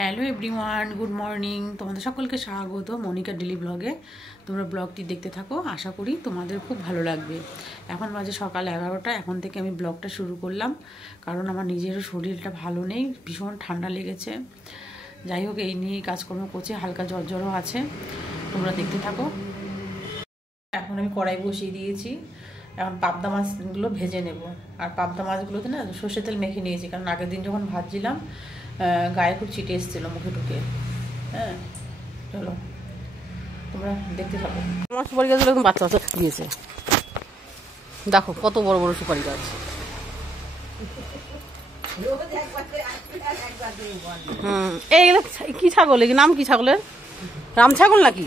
Hello everyone, good morning. তোমাদের সকলকে স্বাগত মনিকা ডেলি ব্লগে। তোমরা ব্লগটি দেখতে থাকো, আশা করি তোমাদের খুব ভালো লাগবে। এখন বাজে সকাল 11টা। এখন থেকে আমি ব্লগটা শুরু করলাম, কারণ আমার নিজেরও শরীরটা ভালো নেই, ভীষণ ঠান্ডা লেগেছে। যাই হোক, এই নিয়েই কাজকর্ম করছি, হালকা জ্বরও আছে। তোমরা দেখতে থাকো। এখন আমি কড়াই বসিয়ে দিয়েছি। এখন পাবদা মাছগুলো ভেজে নেব। আর পাবদা মাছগুলোতে না সর্ষের তেল মেখে নিয়েছি, কারণ আগের দিন যখন ভাজছিলাম গায়ে খুব চিটে এসেছিলো মুখে ঢুকে। হ্যাঁ, চলো তোমরা দেখতে থাকো। আমার সুপারি গাছগুলো এখন বাচ্চা বাচ্চা দিয়েছে। দেখো কত বড় বড় সুপারি গাছ। এই কি ছাগল? কি নাম? কি ছাগলের? রাম ছাগল নাকি?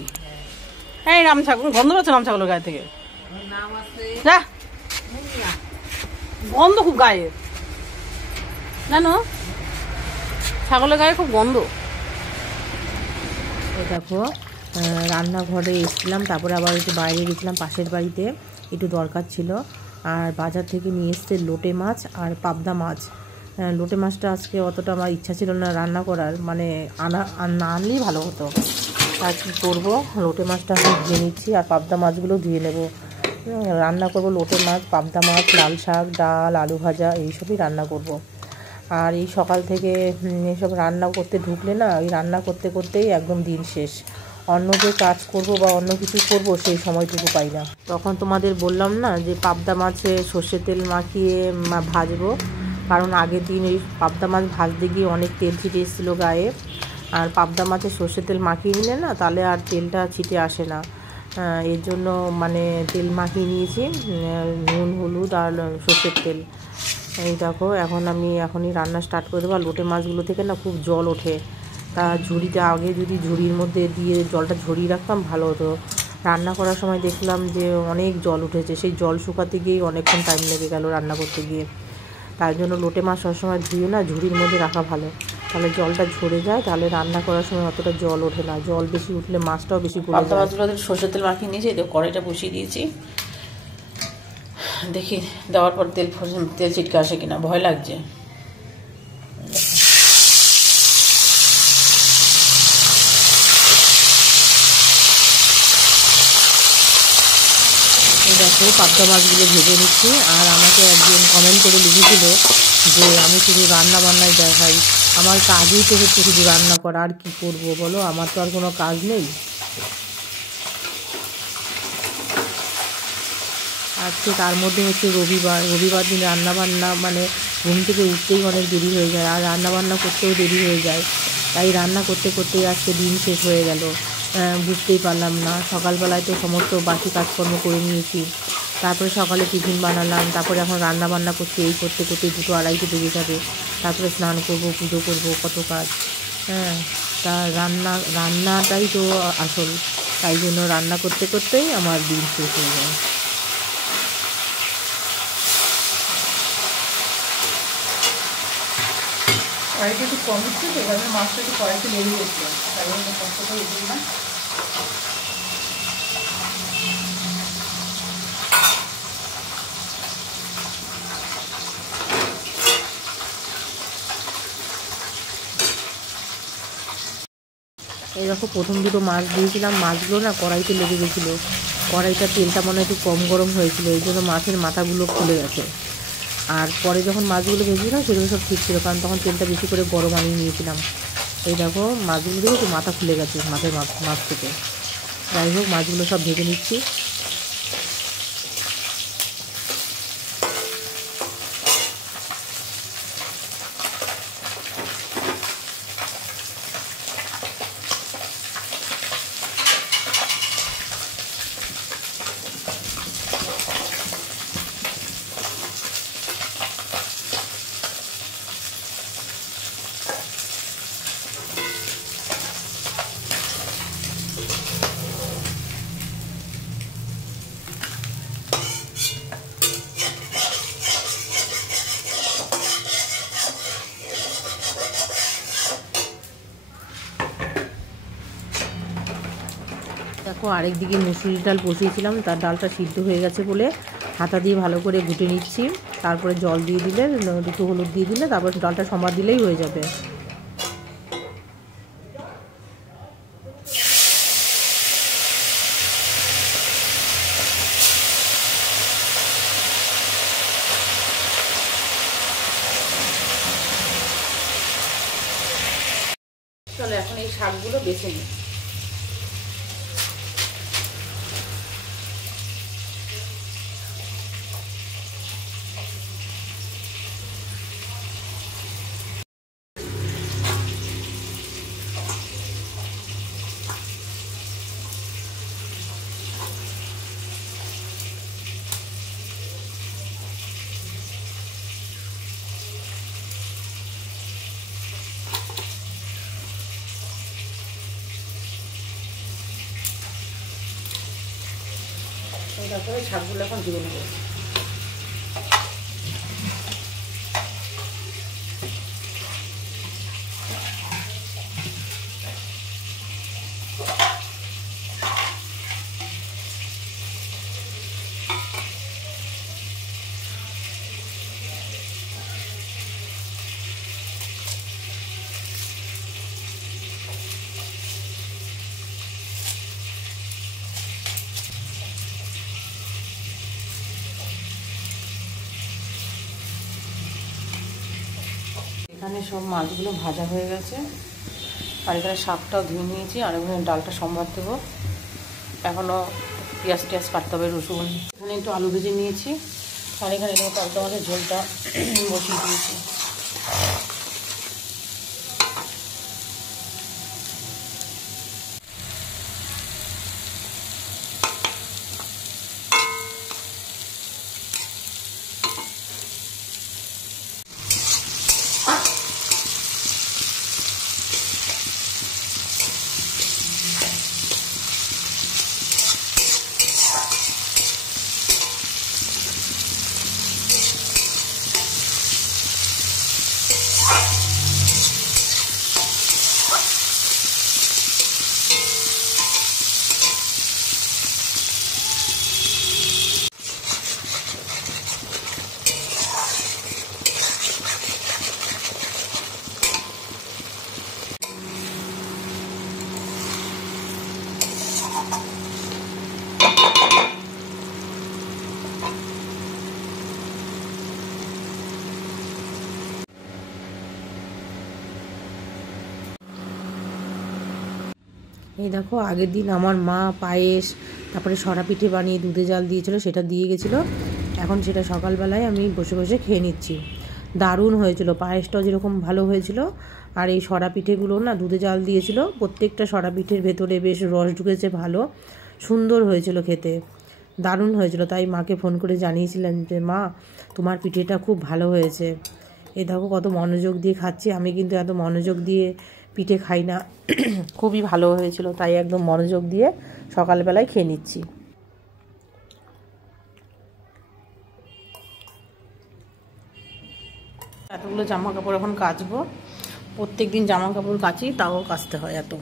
হ্যাঁ, রাম ছাগল। গন্ধ পাচ্ছে রাম ছাগলের গায়ে থেকে। গন্ধ খুব গায়ে, জানো, ছাগলের গায়ে খুব গন্ধ। দেখো, রান্নাঘরে এসেছিলাম, তারপরে আবার একটু বাইরে গেছিলাম পাশের বাড়িতে, একটু দরকার ছিল। আর বাজার থেকে নিয়ে এসছে লোটে মাছ আর পাবদা মাছ। লোটে মাছটা আজকে অতটা আমার ইচ্ছা ছিল না রান্না করার, মানে না আনলেই ভালো হতো। আর কী করবো, লোটে মাছটা আমি ধুয়ে নিচ্ছি আর পাবদা মাছগুলো ধুয়ে নেব। রান্না করব লোটে মাছ, পাবদা মাছ, লাল শাক, ডাল, আলু ভাজা, এইসবই রান্না করব। আর এই সকাল থেকে এসব রান্না করতে ঢুকলে না, ওই রান্না করতে করতেই একদম দিন শেষ। অন্য যে কাজ করব বা অন্য কিছু করব সেই সময়টুকু পাই না। তখন তোমাদের বললাম না যে পাবদা মাছে সর্ষের তেল মাখিয়ে ভাজবো, কারণ আগের দিন এই পাবদা মাছ ভাজতে গিয়ে অনেক তেল ছিটে এসেছিলো গায়ে। আর পাবদা মাছে সর্ষের তেল মাখিয়ে নিলে না, তাহলে আর তেলটা ছিটে আসে না। এর জন্য মানে তেল মাখিয়ে নিয়েছি, নুন, হলুদ আর সর্ষের তেল। এই দেখো, এখনই রান্না স্টার্ট করে দেবো। আর লোটে মাছগুলো থেকে না খুব জল ওঠে, তা ঝুড়িটা আগে যদি ঝুড়ির মধ্যে দিয়ে জলটা ঝরিয়ে রাখতাম ভালো হতো। রান্না করার সময় দেখলাম যে অনেক জল উঠেছে, সেই জল শুকাতে গিয়েই অনেকক্ষণ টাইম লেগে গেল রান্না করতে গিয়ে। তাই জন্য লোটে মাছ সবসময় ধুয়ে না ঝুড়ির মধ্যে রাখা ভালো, তাহলে জলটা ঝরে যায়, তাহলে রান্না করার সময় অতটা জল ওঠে না। জল বেশি উঠলে মাছটাও বেশি গলে যায়। পাবদা মাছগুলো সর্ষের তেল মাখিয়ে নিয়েছি, কড়াইটা বসিয়ে দিয়েছি। দেখি দেওয়ার পর তেল ছিটকে আসে কিনা, ভয় লাগছে। দেখো, পাবদা মাছগুলো ভেজে নিচ্ছি। আর আমাকে একজন কমেন্ট করে লিখেছিল যে আমি শুধু রান্না বান্নায় দেখাই, আমার কাজই তো হচ্ছে শুধু রান্না করা, আর কি করব বলো, আমার তো আর কোনো কাজ নেই। আজকে তার মধ্যে হচ্ছে রবিবার দিন রান্নাবান্না, মানে ঘুম থেকে উঠতেই অনেক দেরি হয়ে যায়, আর রান্নাবান্না করতেও দেরি হয়ে যায়। তাই রান্না করতে করতেই আজকে দিন শেষ হয়ে গেল, বুঝতেই পারলাম না। সকালবেলায় তো সমস্ত বাকি কাজকর্ম করে নিয়েছি, তারপরে সকালে টিফিন বানালাম, তারপরে এখন রান্নাবান্না করছি। এই করতে করতে 2টো 2:30 বেজে যাবে। তারপরে স্নান করব, পুজো করব, কত কাজ। হ্যাঁ, তা রান্নাটাই তো আসল, তাই জন্য রান্না করতে করতেই আমার দিন শেষ হয়ে যায়। কড়াইটা একটু কম হচ্ছে তো, এবার মাছটা একটু কড়াইতে লেগে গেছিলো, তাই জন্য কষ্টটা এগিয়ে না। এই দেখো, প্রথম 2টো মাছ দিয়েছিলাম, মাছগুলো না কড়াইতে লেগে গেছিলো। কড়াইটার তেলটা মনে হয় একটু কম গরম হয়েছিল, এই জন্য মাছের মাথাগুলো খুলে গেছে। আর পরে যখন মাছগুলো ভেজেছিলাম সেগুলো সব ঠিক ছিল, কারণ তখন তেলটা বেশি করে গরম আনিয়ে নিয়েছিলাম। এই দেখো, মাছগুলো দেখো মাথা খুলে গেছে মাছ থেকে। যাই হোক, মাছগুলো সব ভেজে নিচ্ছি। দেখো, আরেকদিকে মুসুরির ডাল বসিয়েছিলাম, তার ডালটা সিদ্ধ হয়ে গেছে বলে হাতা দিয়ে ভালো করে ঘুটে নিচ্ছি। তারপরে জল দিয়ে দিলে, 2টো হলুদ দিয়ে দিলে, তারপর ডালটা সম্বার দিলেই হয়ে যাবে। চলো এখন এই শাকগুলো বেছে নিই। তারপরে শাকগুলো এখন ধুয়ে নেব। এখানে সব মাছগুলো ভাজা হয়ে গেছে, আর এখানে শাকটাও ধুয়ে নিয়েছি, আর এখানে ডালটা সম্বাদ দেবো। এখনও পেঁয়াজ টিয়াজ কাটতে হবে, রসুন। এখানে একটু আলু ভেজে নিয়েছি, আর এখানে পাল্টা মাছের ঝোলটা বসিয়ে দিয়েছি। এই দেখো, আগের দিন আমার মা পায়েস, তারপরে সরা পিঠে বানিয়ে দুধে জাল দিয়েছিল, সেটা দিয়ে গেছিলো। এখন সেটা সকালবেলায় আমি বসে বসে খেয়ে নিচ্ছি। দারুণ হয়েছিল, পায়েসটাও যেরকম ভালো হয়েছিল, আর এই সরা পিঠেগুলো না দুধে জাল দিয়েছিল, প্রত্যেকটা সরা পিঠের ভেতরে বেশ রস ঢুকেছে, ভালো সুন্দর হয়েছিল খেতে, দারুণ হয়েছিল। তাই মাকে ফোন করে জানিয়েছিলেন যে মা, তোমার পিঠেটা খুব ভালো হয়েছে। এই দেখো কত মনোযোগ দিয়ে খাচ্ছি, আমি কিন্তু এত মনোযোগ দিয়ে পিঠে খাই না। খুবই ভালো হয়েছিল, তাই একদম মনোযোগ দিয়ে সকালবেলায় খেয়ে নিচ্ছি। এতগুলো জামা কাপড় এখন কাচবো, প্রত্যেক দিন জামা কাপড় কাচি, তাও কাচতে হয় এত।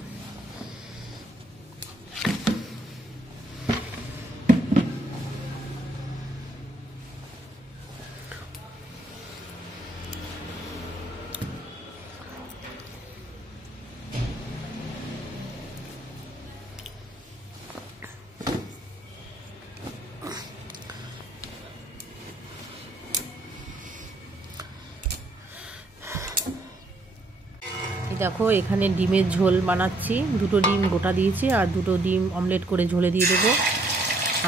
দেখো এখানে ডিমের ঝোল বানাচ্ছি, দুটো ডিম গোটা দিয়েছি, আর দুটো ডিম অমলেট করে ঝোলে দিয়ে দেবো।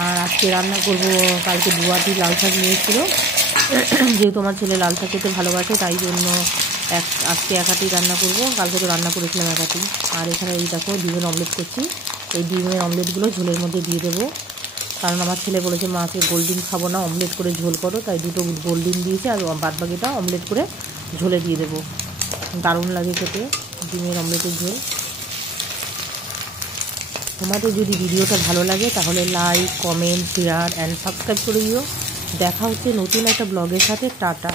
আর আজকে রান্না করব, কালকে দুয়াটি লাল শাক নিয়েছিল, যেহেতু আমার ছেলে লাল শাক খেতে ভালোবাসে, তাই জন্য আজকে একাটি রান্না করব। কালকে তো রান্না করেছিলাম একাটি। আর এখানে এই দেখো ডিমের অমলেট করছি, এই ডিমের অমলেটগুলো ঝোলের মধ্যে দিয়ে দেবো, কারণ আমার ছেলে বলেছে মাকে গোল ডিম খাবো না, অমলেট করে ঝোল করো, তাই দুটো গোল ডিম দিয়েছি, আর বাদবাকিটা অমলেট করে ঝোলে দিয়ে দেবো। দারুণ লাগে খেতে ডিমের অমলেটের ঝোল। তোমাদের যদি ভিডিওটা ভালো লাগে তাহলে like, comment, share and subscribe করে দিও। দেখা হচ্ছে নতুন একটা ব্লগের সাথে। টাটা।